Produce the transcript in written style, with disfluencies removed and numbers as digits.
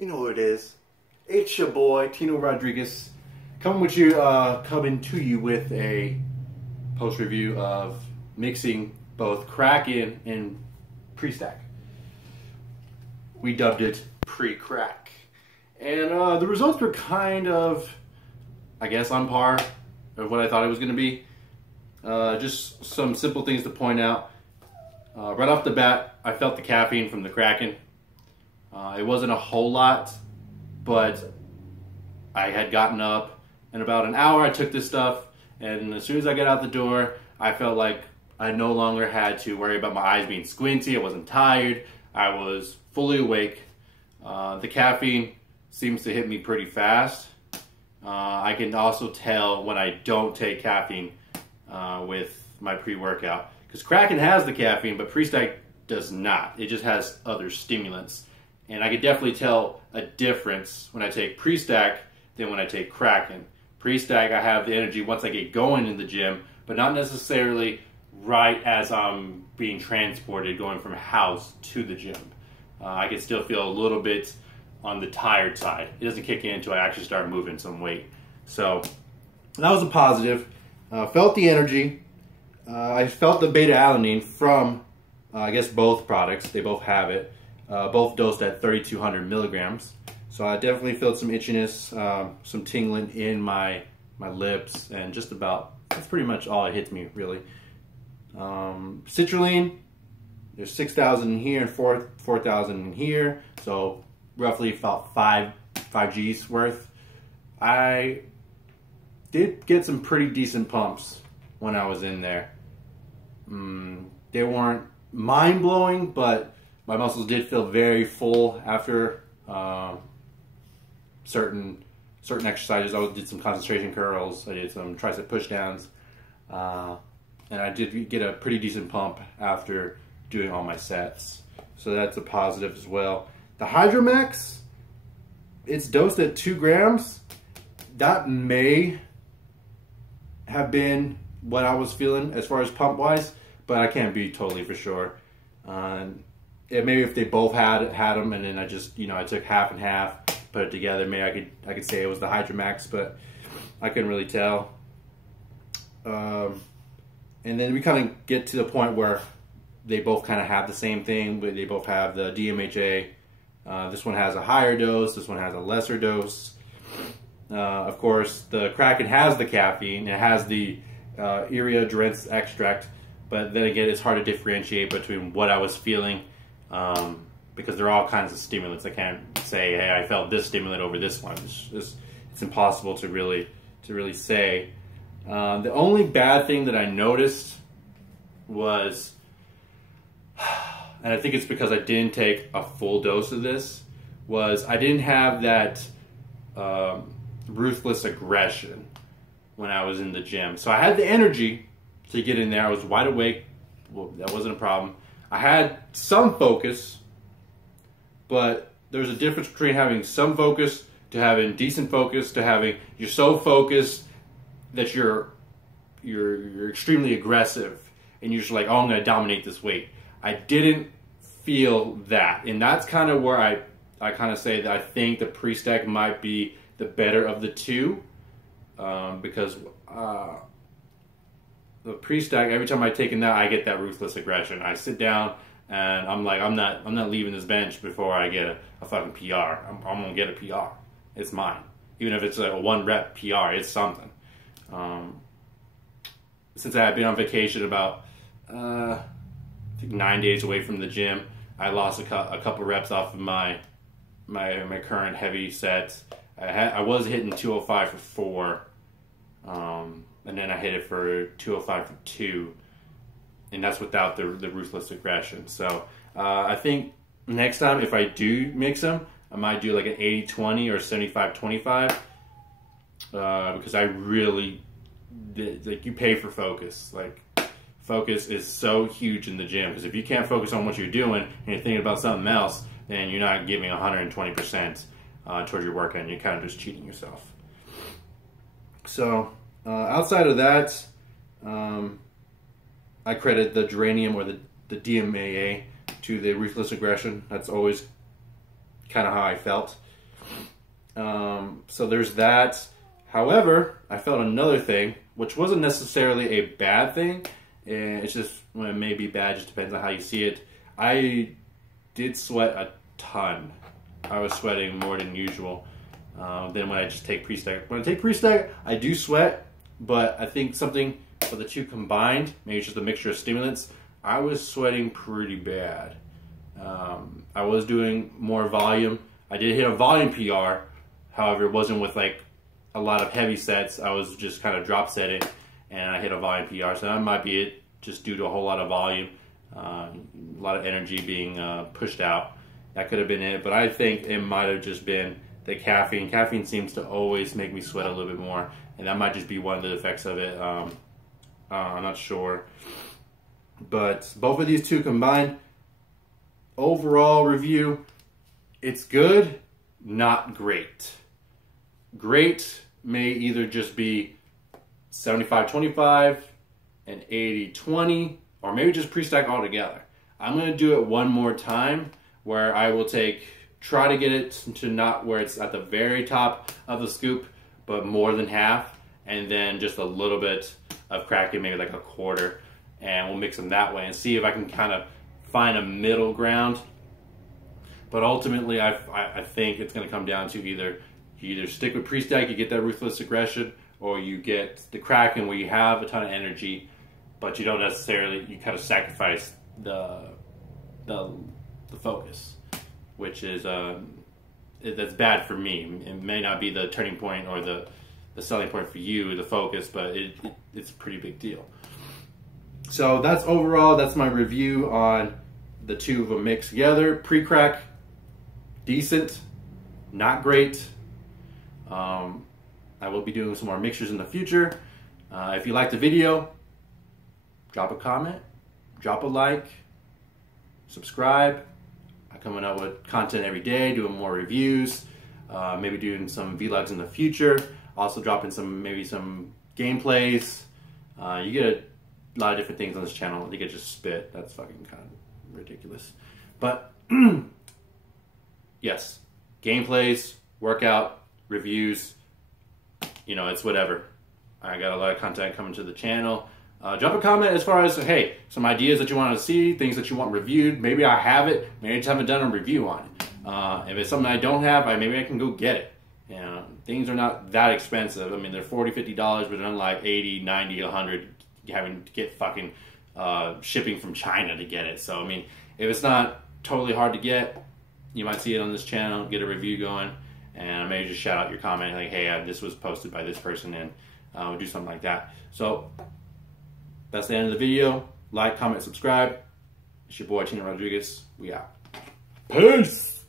You know what it is. It's your boy, Tino Rodriguez, coming to you with a post review of mixing both Kracken and pre-stack. We dubbed it pre-crack. And the results were kind of, I guess, on par of what I thought it was going to be. Just some simple things to point out. Right off the bat, I felt the caffeine from the Kracken. It wasn't a whole lot, but I had gotten up. In about an hour, I took this stuff, and as soon as I got out the door, I felt like I no longer had to worry about my eyes being squinty. I wasn't tired. I was fully awake. The caffeine seems to hit me pretty fast. I can also tell when I don't take caffeine with my pre-workout. Because Kracken has the caffeine, but pre-stack does not. It just has other stimulants. And I could definitely tell a difference when I take pre-stack than when I take Kracken. Pre-stack, I have the energy once I get going in the gym, but not necessarily right as I'm being transported going from house to the gym. I can still feel a little bit on the tired side. It doesn't kick in until I actually start moving some weight. So that was a positive. Felt the energy. I felt the beta-alanine from, I guess, both products. They both have it. Both dosed at 3,200 milligrams. So I definitely felt some itchiness, some tingling in my lips, and just about, that's pretty much all it hits me, really. Citrulline, there's 6,000 in here and 4,000 in here. So roughly about 5 G's worth. I did get some pretty decent pumps when I was in there. They weren't mind-blowing, but my muscles did feel very full after certain exercises. I did some concentration curls, I did some tricep pushdowns, and I did get a pretty decent pump after doing all my sets. So that's a positive as well. The Hydromax, it's dosed at 2 grams. That may have been what I was feeling as far as pump wise, but I can't be totally for sure. Maybe if they both had them, and then I just, I took half and half, put it together. Maybe I could say it was the Hydromax, but I couldn't really tell. And then we kind of get to the point where they both kind of have the same thing, but they both have the DMHA. This one has a higher dose. This one has a lesser dose. Of course, the Kracken has the caffeine. It has the Iria Drense extract, but then again, it's hard to differentiate between what I was feeling because they're all kinds of stimulants. I can't say, hey, I felt this stimulant over this one. It's impossible to really say. The only bad thing that I noticed was, and I think it's because I didn't take a full dose of this, was I didn't have that ruthless aggression when I was in the gym. So I had the energy to get in there. I was wide awake. Well, that wasn't a problem. I had some focus, but there's a difference between having some focus to having decent focus to having you're so focused that you're extremely aggressive and you're just like, oh, I'm going to dominate this weight. I didn't feel that, and that's kind of where I kind of say that I think the pre-stack might be the better of the two, because the pre-stack, every time I take that, I get that ruthless aggression. I sit down and I'm like, I'm not leaving this bench before I get a fucking PR. I'm gonna get a PR. It's mine, even if it's a 1 rep PR. It's something. Since I had been on vacation about I think 9 days away from the gym, I lost a couple reps off of my current heavy sets. I was hitting 205 for 4, and then I hit it for 205 for 2, and that's without the ruthless aggression. So I think next time if I do mix them, I might do like an 80-20 or 75-25, because I really, like, you pay for focus. Like, focus is so huge in the gym, because if you can't focus on what you're doing and you're thinking about something else, then you're not giving 120% towards your workout, and you're kind of just cheating yourself. So outside of that, I credit the geranium or the DMAA to the ruthless aggression. That's always kind of how I felt. So there's that. However, I felt another thing, which wasn't necessarily a bad thing. And it's just, well, it may be bad, just depends on how you see it. I did sweat a ton. I was sweating more than usual than when I just take pre-stack. When I take pre-stack, I do sweat, but I think something for the two combined, maybe just a mixture of stimulants, I was sweating pretty bad. I was doing more volume. I did hit a volume PR, however, it wasn't with like a lot of heavy sets. I was just kind of drop setting, and I hit a volume PR. So that might be it, just due to a whole lot of volume, a lot of energy being pushed out. That could have been it, but I think it might have just been the caffeine. Caffeine seems to always make me sweat a little bit more, and that might just be one of the effects of it. I'm not sure. But both of these two combined, overall review, it's good, not great. Great may either just be 75-25 and 80-20, or maybe just pre-stack altogether. I'm going to do it one more time where I will try to get it to not where it's at the very top of the scoop, but more than half, and then just a little bit of Kracken, maybe like a quarter, and we'll mix them that way and see if I can kind of find a middle ground. But ultimately, I think it's going to come down to you either stick with pre-stack, you get that ruthless aggression, or you get the Kracken where you have a ton of energy, but you don't necessarily, you kind of sacrifice the focus, which is that's bad for me. It may not be the turning point or the selling point for you, the focus, but it's a pretty big deal. So that's overall, that's my review on the two of them mixed together. Pre-crack, decent, not great. I will be doing some more mixtures in the future. If you liked the video, drop a comment, drop a like, subscribe. I'm coming out with content every day, doing more reviews, maybe doing some vlogs in the future. Also dropping maybe some gameplays. You get a lot of different things on this channel. You get just spit. That's fucking kind of ridiculous. But yes, gameplays, workout, reviews, you know, it's whatever. I got a lot of content coming to the channel. Drop a comment as far as, hey, some ideas that you want to see, things that you want reviewed. Maybe I have it, maybe I just haven't done a review on it. If it's something I don't have, maybe I can go get it. You know, things are not that expensive. I mean, they're $40, $50, but unlike 80, 90, 100, having to get fucking shipping from China to get it. So, I mean, if it's not totally hard to get, you might see it on this channel, get a review going, and I may just shout out your comment like, hey, this was posted by this person, and we'll do something like that. So, that's the end of the video. Like, comment, subscribe. It's your boy, Tino Rodriguez. We out. Peace!